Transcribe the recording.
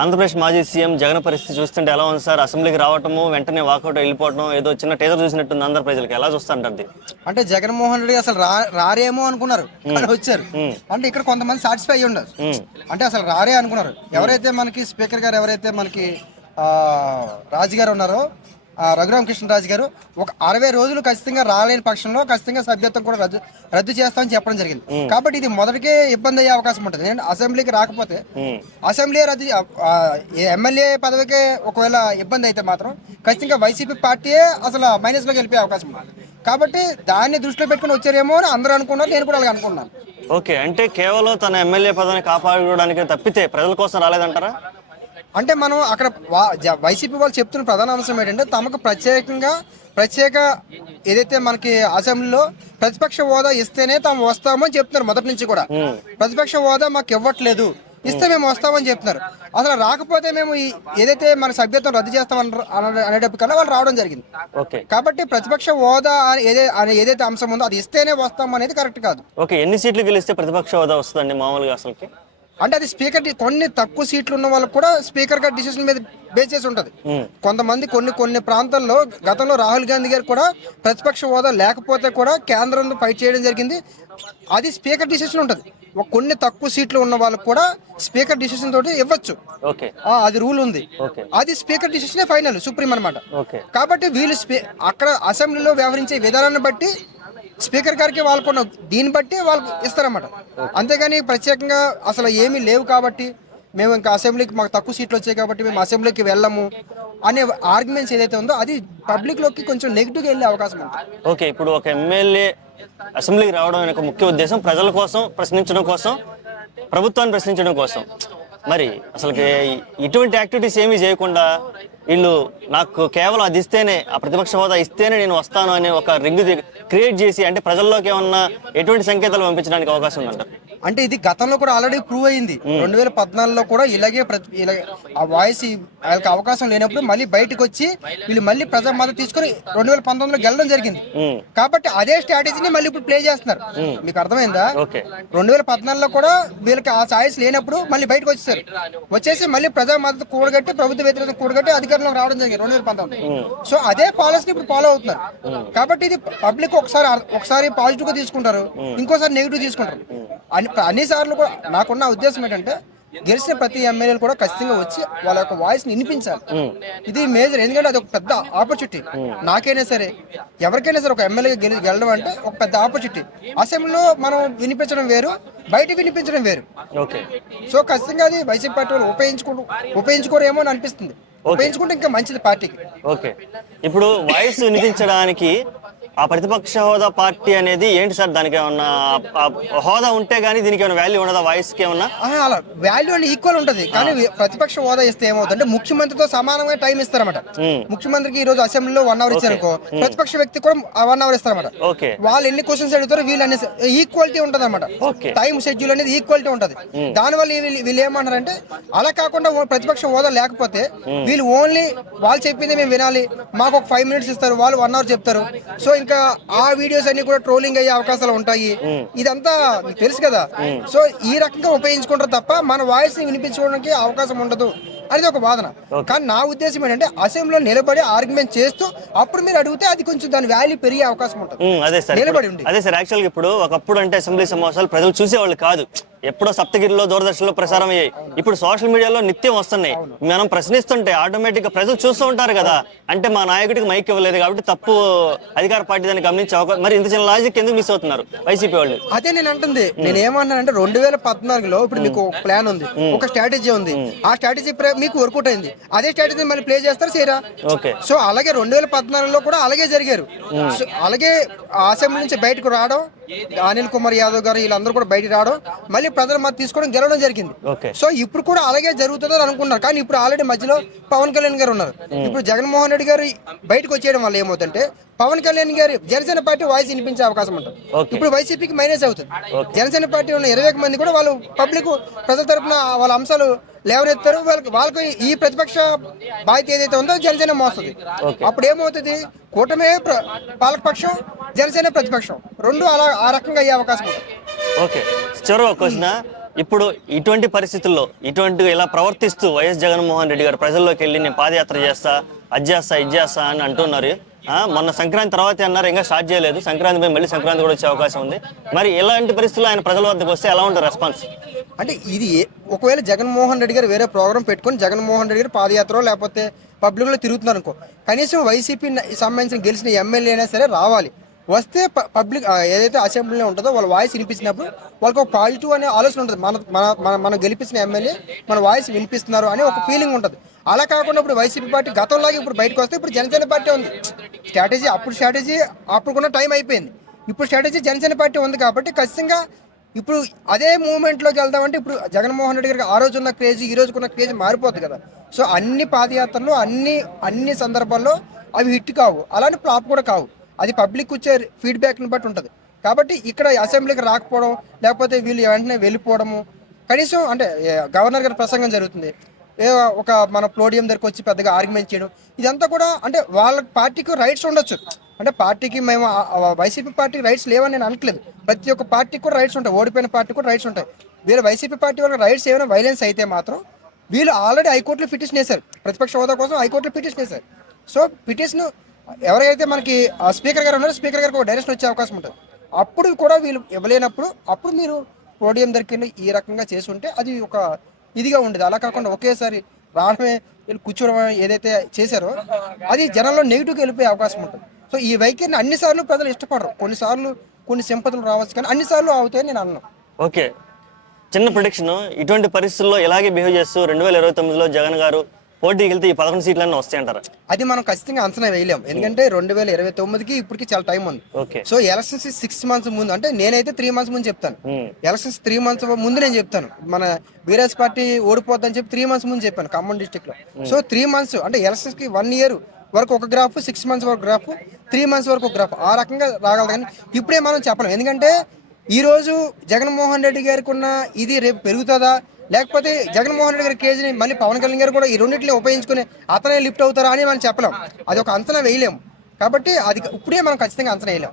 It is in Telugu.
ఆంధ్రప్రదేశ్ మాజీ సీఎం జగన్ పరిస్థితి చూస్తుంటే ఎలా ఉంది సార్? అసెంబ్లీకి రావటము, వెంటనే వాకౌట్ వెళ్ళిపోవడం, ఏదో చిన్న టేజర్ చూసినట్టుంది. ఆంధ్ర ప్రజలకు ఎలా చూస్తుంటది? అంటే జగన్మోహన్ రెడ్డి అసలు రారేమో అనుకున్నారు, కానీ వచ్చారు. అంటే ఇక్కడ కొంతమంది సాటిస్ఫై అయ్యి ఉండదు. అంటే అసలు రారే అనుకున్నారు. ఎవరైతే మనకి స్పీకర్ గారు, ఎవరైతే మనకి రాజు గారు ఉన్నారో, రఘురామ కృష్ణరాజు గారు, ఒక 60 రోజులు ఖచ్చితంగా రాలేని పక్షంలో ఖచ్చితంగా సభ్యత్వం కూడా రద్దు చేస్తామని చెప్పడం జరిగింది. కాబట్టి ఇది మొదటికే ఇబ్బంది అయ్యే అవకాశం ఉంటుంది. నేను అసెంబ్లీకి రాకపోతే అసెంబ్లీ రద్దు, ఎమ్మెల్యే పదవికే ఒకవేళ ఇబ్బంది అయితే మాత్రం ఖచ్చితంగా వైసీపీ పార్టీయే అసలు మైనస్లోకి వెళ్ళిపోయే అవకాశం ఉంది. కాబట్టి దాన్ని దృష్టిలో పెట్టుకుని వచ్చారేమో అని అందరూ అనుకున్నారు, నేను కూడా అలాగే అనుకున్నాను. ఓకే, అంటే కేవలం తన ఎమ్మెల్యే పదవిని కాపాడుకోవడానికి తప్పితే ప్రజల కోసం రాలేదంటారా? అంటే మనం అక్కడ వైసీపీ వాళ్ళు చెప్తున్న ప్రధాన అంశం ఏంటంటే, తమకు ప్రత్యేక ఏదైతే మనకి అసెంబ్లీలో ప్రతిపక్ష హోదా ఇస్తేనే తాము వస్తామని చెప్తున్నారు. మొదటి నుంచి కూడా ప్రతిపక్ష హోదా మాకు ఇవ్వట్లేదు, ఇస్తే మేము వస్తామని చెప్తున్నారు. అసలు రాకపోతే మేము ఏదైతే మన సభ్యత్వం రద్దు చేస్తామనేటప్పటికల్లా వాళ్ళు రావడం జరిగింది. కాబట్టి ప్రతిపక్ష హోదా ఏదైతే అంశం ఉందో అది ఇస్తేనే వస్తాం అనేది కరెక్ట్ కాదు. ఓకే, ఎన్ని సీట్లు గెలిస్తే ప్రతిపక్ష హోదా వస్తుందండి మామూలుగా అసలుకి? అంటే అది స్పీకర్, కొన్ని తక్కువ సీట్లు ఉన్న వాళ్ళకి కూడా స్పీకర్ గారి డిసిషన్ మీద బేస్ చేసి ఉంటుంది. కొంతమంది కొన్ని ప్రాంతాల్లో గతంలో రాహుల్ గాంధీ గారు కూడా ప్రతిపక్ష హోదా లేకపోతే కూడా కేంద్రంలో ఫైట్ చేయడం జరిగింది. అది స్పీకర్ డిసిషన్ ఉంటుంది. కొన్ని తక్కువ సీట్లు ఉన్న వాళ్ళకి కూడా స్పీకర్ డిసిషన్ తోటి ఇవ్వచ్చు. అది రూల్ ఉంది. అది స్పీకర్ డిసిషనే ఫైనల్, సుప్రీం అనమాట. కాబట్టి వీళ్ళు అక్కడ అసెంబ్లీలో వ్యవహరించే విధానాన్ని బట్టి స్పీకర్ గారికి వాళ్ళకున్న దీన్ని బట్టి వాళ్ళకి ఇస్తారన్నమాట. అంతేగాని ప్రత్యేకంగా అసలు ఏమీ లేవు కాబట్టి మేము ఇంకా అసెంబ్లీకి మాకు తక్కువ సీట్లు వచ్చాయి కాబట్టి మేము అసెంబ్లీకి వెళ్ళము అనే ఆర్గ్యుమెంట్స్ ఏదైతే ఉందో అది పబ్లిక్లోకి కొంచెం నెగిటివ్గా వెళ్ళే అవకాశం ఉంది. ఓకే, ఇప్పుడు ఒక ఎమ్మెల్యే అసెంబ్లీకి రావడం అనే ముఖ్య ఉద్దేశం ప్రజల కోసం ప్రశ్నించడం కోసం, ప్రభుత్వాన్ని ప్రశ్నించడం కోసం. మరి అసలు ఇటువంటి యాక్టివిటీస్ ఏమీ చేయకుండా వీళ్ళు నాకు కేవలం అది ఇస్తేనే, ఆ ప్రతిపక్ష హోదా ఇస్తేనే నేను వస్తాను అనే ఒక రింగ్ క్రియేట్ చేసి, అంటే ప్రజల్లోకి ఏమన్నా ఎటువంటి సంకేతాలు పంపించడానికి అవకాశం ఉందంటారు? అంటే ఇది గతంలో కూడా ఆల్రెడీ ప్రూవ్ అయింది. 2014లో కూడా ఇలాగే ఆ వాయిస్ వాళ్ళకి అవకాశం లేనప్పుడు మళ్ళీ బయటకు వచ్చి వీళ్ళు మళ్ళీ ప్రజా మద్దతు తీసుకుని 2019లో గెలడం జరిగింది. కాబట్టి అదే స్ట్రాటజీని మళ్ళీ ఇప్పుడు ప్లే చేస్తున్నారు. మీకు అర్థమైందా? 2014లో కూడా వీళ్ళకి ఆ ఛాయిస్ లేనప్పుడు మళ్ళీ బయటకు వచ్చేసి మళ్ళీ ప్రజా మద్దతు కూడగట్టి, ప్రభుత్వ వ్యతిరేకత కూడగట్టి అధికారంలోకి రావడం జరిగింది 2019. సో అదే పాలసీని ఇప్పుడు ఫాలో అవుతున్నారు. కాబట్టి ఇది పబ్లిక్ ఒకసారి పాజిటివ్ గా తీసుకుంటారు, ఇంకోసారి నెగిటివ్ తీసుకుంటారు. అన్నిసార్లు కూడా నాకున్న ఉద్దేశం ఏంటంటే, గెలిచిన ప్రతి ఎమ్మెల్యేలు కూడా ఖచ్చితంగా వచ్చి వాళ్ళ యొక్క వాయిస్ ని వినిపించాలి. ఇది మేజర్. ఎందుకంటే అది ఒక పెద్ద ఆపర్చునిటీ. నాకైనా సరే, ఎవరికైనా సరే, ఒక ఎమ్మెల్యే గెలడం అంటే ఒక పెద్ద ఆపర్చునిటీ. అసెంబ్లీలో మనం వినిపించడం వేరు, బయట వినిపించడం వేరు. సో ఖచ్చితంగా అది వైసీపీ పార్టీ వాళ్ళు ఉపయోగించుకోరేమో అని అనిపిస్తుంది. ఉపయోగించుకుంటే ఇంకా మంచిది పార్టీకి. ఓకే, ఇప్పుడు వాయిస్ వినిపించడానికి ఆ ప్రతిపక్ష హోదా పార్టీ అనేది ఏంటి సార్? దానికి ఏమన్నా హోదా ఉంటే గానీ దీనికి ఏమైనా వాల్యూ ఉండదా? వాయిస్ కి ఏమన్నా అలా వాల్యూ అని ఈక్వల్ ఉంటది. కానీ ప్రతిపక్ష హోదా ఇస్తే ఏమవుతుందంటే ముఖ్యమంత్రితో సమానంగా టైం ఇస్తారన్నమాట. ముఖ్యమంత్రికి ఈ రోజు అసెంబ్లీలో 1 అవర్ ఇచ్చారనుకో, ప్రతిపక్ష వ్యక్తి కూడా 1 అవర్ ఇస్తారన్నమాట. వాళ్ళు ఎన్ని క్వశ్చన్స్ అడుగుతారో వీళ్ళు అన్ని ఈక్వాలిటీ ఉంటది అనమాట. టైం షెడ్యూల్ అనేది ఈక్వాలిటీ ఉంటది. దానివల్ల వీళ్ళు ఏమంటారంటే, అలా కాకుండా ప్రతిపక్ష హోదా లేకపోతే వీళ్ళు ఓన్లీ వాళ్ళు చెప్పింది మేము వినాలి, మాకు ఒక 5 minutes ఇస్తారు, వాళ్ళు 1 hour చెప్తారు. సో ఇంకా ఆ వీడియోస్ అన్ని కూడా ట్రోలింగ్ అయ్యే అవకాశాలు ఉంటాయి. ఇదంతా మీకు తెలుసు కదా. సో ఈ రకంగా ఉపయోగించుకుంటారు తప్ప మన వాయిస్ ని వినిపించుకోవడానికి అవకాశం ఉండదు అనేది ఒక వాదన. కానీ నా ఉద్దేశం ఏంటంటే, అసెంబ్లీలో నిలబడి ఆర్గ్యుమెంట్ చేస్తూ అప్పుడు మీరు అడిగితే అది కొంచెం దాని వాల్యూ పెరిగే అవకాశం ఉంటుంది. నిలబడి ఉంది. అదే సార్, యాక్చువల్గా ఇప్పుడు ఒకప్పుడు అంటే అసెంబ్లీ సమావేశాలు ప్రజలు చూసేవాళ్ళు కాదు. ఎప్పుడో సప్తగిరిలో, దూరదర్శన్లో ప్రసారం అయ్యాయి. ఇప్పుడు సోషల్ మీడియాలో నిత్యం వస్తున్నాయి. మనం ప్రశ్నిస్తుంటే ఆటోమేటిక్ గా ప్రజలు చూస్తూ ఉంటారు కదా. అంటే మా నాయకుడికి మైక్ ఇవ్వలేదు కాబట్టి తప్పు అధికార పార్టీ దాన్ని గమనించే అవకాశం. మరి ఇంత చిన్న లాజిక్ ఎందుకు మిస్ అవుతున్నారు వైసీపీ వాళ్ళు? అదే నేను అంటుంది. నేను ఏమన్నానంటే, 2014లో ఇప్పుడు మీకు ఒక ప్లాన్ ఉంది, ఒక స్ట్రాటజీ ఉంది. ఆ స్ట్రాటజీ మీకు వర్కౌట్ అయింది. అదే స్ట్రాటజీ మళ్ళీ ప్లే చేస్తారు చేయరా? సో అలాగే 2014లో కూడా అలాగే జరిగారు. అలాగే అసెంబ్లీ నుంచి బయటకు రావడం, అనిల్ కుమార్ యాదవ్ గారు వీళ్ళందరూ కూడా బయటకు రావడం, మళ్ళీ ప్రజల మద్దతు తీసుకోవడం, గెలవడం జరిగింది. సో ఇప్పుడు కూడా అలాగే జరుగుతుందని అనుకున్నారు. కానీ ఇప్పుడు ఆల్రెడీ మధ్యలో పవన్ కళ్యాణ్ గారు ఉన్నారు. ఇప్పుడు జగన్మోహన్ రెడ్డి గారు బయటకు వచ్చేయడం వల్ల ఏమవుతుందంటే, పవన్ కళ్యాణ్ గారి జనసేన పార్టీ వాయిస్ వినిపించే అవకాశం ఉంటుంది. ఇప్పుడు వైసీపీకి మైనస్ అవుతుంది. జనసేన పార్టీ ఉన్న 21 మంది కూడా వాళ్ళు పబ్లిక్ ప్రజల తరఫున వాళ్ళ అంశాలు లేవనెత్తారు. వాళ్ళకి ఈ ప్రతిపక్ష బాధ్యత ఏదైతే ఉందో జనసేన మోస్తుంది. అప్పుడు ఏమవుతుంది, కూటమే పాలకపక్షం, జనసేన ప్రతిపక్షం, రెండు అలా ఆ రకంగా అయ్యే అవకాశం ఉంటుంది. ఓకే, చివరి ఒక క్వశ్చన్. ఇప్పుడు ఇటువంటి పరిస్థితుల్లో ఇలా ప్రవర్తిస్తూ వైఎస్ జగన్మోహన్ రెడ్డి గారు ప్రజల్లోకి వెళ్ళి నేను పాదయాత్ర చేస్తా, అది చేస్తా, ఇది చేస్తా అని అంటున్నారు. మొన్న సంక్రాంతి తర్వాత అన్నారు, ఇంకా స్టార్ట్ చేయలేదు. సంక్రాంతి పై మళ్ళీ సంక్రాంతి కూడా వచ్చే అవకాశం ఉంది. మరి ఇలాంటి పరిస్థితుల్లో ఆయన ప్రజల వద్దకు వస్తే ఎలా ఉంటుంది రెస్పాన్స్? అంటే ఇది ఒకవేళ జగన్మోహన్ రెడ్డి గారు వేరే ప్రోగ్రామ్ పెట్టుకొని జగన్మోహన్ రెడ్డి గారు పాదయాత్ర లేకపోతే పబ్లిక్లో తిరుగుతున్నారు అనుకో, కనీసం వైసీపీ సంబంధించిన గెలిచిన ఎమ్మెల్యే అయినా సరే రావాలి. వస్తే పబ్లిక్ ఏదైతే అసెంబ్లీలో ఉంటుందో వాళ్ళ వాయిస్ వినిపించినప్పుడు వాళ్ళకి ఒక పాజిటివ్ అనే ఆలోచన ఉంటుంది. మనం గెలిపించిన ఎమ్మెల్యే మన వాయిస్ వినిపిస్తున్నారు అనే ఒక ఫీలింగ్ ఉంటుంది. అలా కాకుండా ఇప్పుడు వైసీపీ పార్టీ గతంలాగా ఇప్పుడు బయటకు వస్తే ఇప్పుడు జనసేన పార్టీ ఉంది. స్ట్రాటజీ అప్పుడుకున్న టైం అయిపోయింది. ఇప్పుడు స్ట్రాటజీ జనసేన పార్టీ ఉంది కాబట్టి ఖచ్చితంగా ఇప్పుడు అదే మూవ్మెంట్లోకి వెళ్దామంటే ఇప్పుడు జగన్మోహన్ రెడ్డి గారికి ఆ రోజు ఉన్న క్రేజ్ ఈ రోజుకున్న క్రేజ్ మారిపోద్ది కదా. సో అన్ని పాదయాత్రలు అన్ని సందర్భాల్లో అవి హిట్ కావు, అలానే ఫ్లాప్ కూడా కావు. అది పబ్లిక్ వచ్చే ఫీడ్బ్యాక్ని బట్టి ఉంటుంది. కాబట్టి ఇక్కడ అసెంబ్లీకి రాకపోవడం లేకపోతే వీళ్ళు వెంటనే వెళ్ళిపోవడము, కనీసం అంటే గవర్నర్ గారి ప్రసంగం జరుగుతుంది, ఒక మన ప్లోడియం దగ్గరకు వచ్చి పెద్దగా ఆర్గ్యుమెంట్ చేయడం, ఇదంతా కూడా అంటే వాళ్ళ పార్టీకి రైట్స్ ఉండొచ్చు. అంటే పార్టీకి మేము వైసీపీ పార్టీకి రైట్స్ లేవని నేను అనట్లేదు. ప్రతి ఒక్క పార్టీకి కూడా రైట్స్ ఉంటాయి, ఓడిపోయిన పార్టీకి కూడా రైట్స్ ఉంటాయి. వీళ్ళు వైసీపీ పార్టీ వాళ్ళకి రైట్స్ ఏమైనా వైలెన్స్ అయితే మాత్రం వీళ్ళు ఆల్రెడీ హైకోర్టులో పిటిషన్ వేశారు, ప్రతిపక్ష హోదా కోసం హైకోర్టులో పిటిషన్ వేశారు. సో పిటిషన్ ఎవరైతే మనకి స్పీకర్ గారు ఉన్నారో స్పీకర్ గారికి ఒక డైరెక్షన్ వచ్చే అవకాశం ఉంటుంది. అప్పుడు కూడా వీళ్ళు ఇవ్వలేనప్పుడు అప్పుడు మీరు పోడియం దగ్గరికి ఈ రకంగా చేసి ఉంటే అది ఒక ఇదిగా ఉండేది. అలా కాకుండా ఒకేసారి రావడమే వీళ్ళు కూర్చోవడం ఏదైతే చేశారో అది జనంలో నెగిటివ్గా వెళ్ళిపోయే అవకాశం ఉంటుంది. సో ఈ వైఖరిని అన్నిసార్లు ప్రజలు ఇష్టపడరు, కొన్నిసార్లు కొన్ని సింపతులు రావచ్చు, కానీ అన్నిసార్లు అవుతాయని నేను అన్నాను. ఓకే, చిన్న ప్రొడిక్షన్. ఇటువంటి పరిస్థితుల్లో ఇలాగే బిహేవ్ చేస్తూ 2029లో జగన్ గారు పోటీకి వెళ్తే ఈ 11 సీట్లన్నీ వస్తాయంటారా? అది మనం ఖచ్చితంగా అంచనా వేయలేం, ఎందుకంటే 2029కి ఇప్పటికి చాలా టైం ఉంది. సో ఎలక్షన్స్ 6 months ముందు, అంటే నేనైతే 3 months ముందు చెప్తాను. ఎలక్షన్స్ 3 months ముందు నేను చెప్తాను. మన బీఆర్ఎస్ పార్టీ ఓడిపోద్దని చెప్పి 3 months ముందు చెప్పాను ఖమ్మం డిస్టిక్ లో. సో 3 months అంటే ఎలక్షన్స్ కి 1 year వరకు ఒక గ్రాఫ్, 6 months వరకు గ్రాఫ్, 3 months వరకు ఒక గ్రాఫ్, ఆ రకంగా రాగలదు. కానీ ఇప్పుడే మనం చెప్పలేం, ఎందుకంటే ఈ రోజు జగన్మోహన్ రెడ్డి గారికి ఉన్న ఇది రేపు పెరుగుతుందా, లేకపోతే జగన్మోహన్ రెడ్డి గారి కేజీని మళ్ళీ పవన్ కళ్యాణ్ గారు కూడా ఈ రెండింటిని ఉపయోగించుకుని అతనే లిఫ్ట్ అవుతారా అని మనం చెప్పలేం. అది ఒక అంచనా వేయలేము. కాబట్టి అది ఇప్పుడే మనం ఖచ్చితంగా అంచనా వేయలేం.